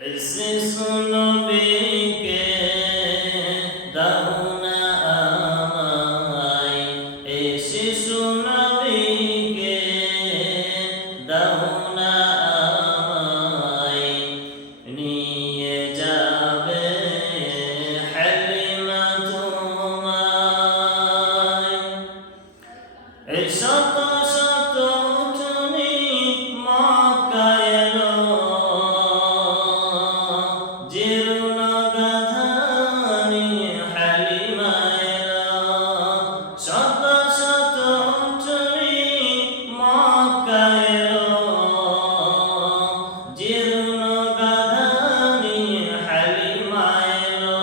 শিশু নবীকে দাও না আমায়, এই শিশু নবীকে দাও না আমায়, নিয়ে যাবে হালিমা তোমায়। এই শত শত উঠনি মক্কায় এলো, জীর্ণ গাধা নিয়ে হালিমা এলো। শত শত উঠনি মক্কায় এলো, জীর্ণ গাধা নিয়ে হালিমা এলো।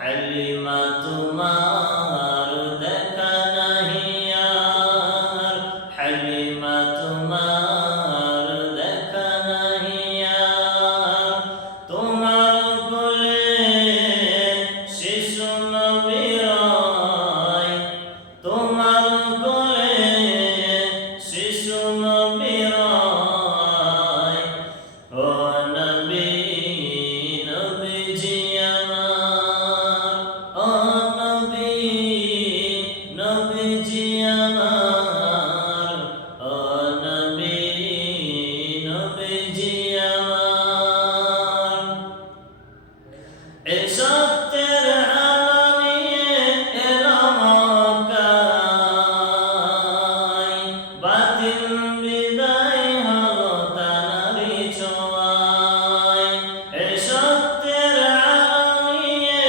হালিমা তোমার দেখা নাহি আর, হালিমা তোমার দেখা নাহি আর। তোমার কোলে শিশু নবী রয়, তোমার কোলে শিশু নবী রয়। ও নবী, নবীজি আমার, ও নবী, নবীজি আমার, ও নবী, নবীজি আমার। এই সত্যের আলো নিয়ে এলো মক্কায়, বাতিল বিদায় হলো তানারই ছোঁয়ায়। এই সত্যের আলো নিয়ে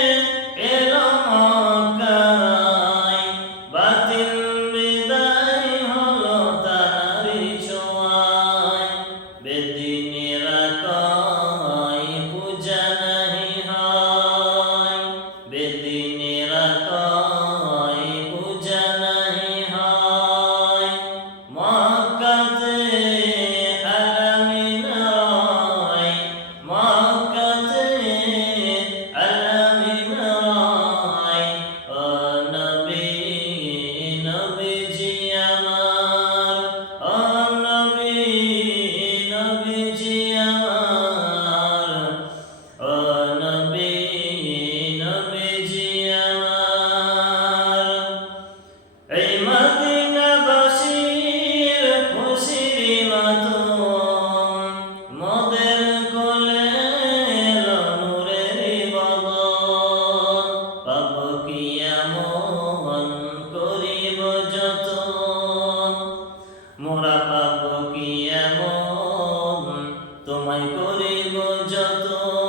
এলো মক্কায়, বাতিল বিদায় হলো তানারই ছোঁয়ায়। বেদিনীরা কয় পূজা নাহি হয়, বেদিনীরা কয় পূজা নাহি হয়। মক্কাতে আলামিন রয়, মক্কাতে আলামিন রয়। ও নবী, নবীজি আমার, ও নবী, নবীজি আমার, ও নবী, নবীজি আমার। এই মদিনাবাসীর খুশির মাতম, মোদের কোলে এলো নূরের বদন। পাব কি এমন করিব যতন, মোরা পাব কি এমন তোমায় করিব যতন।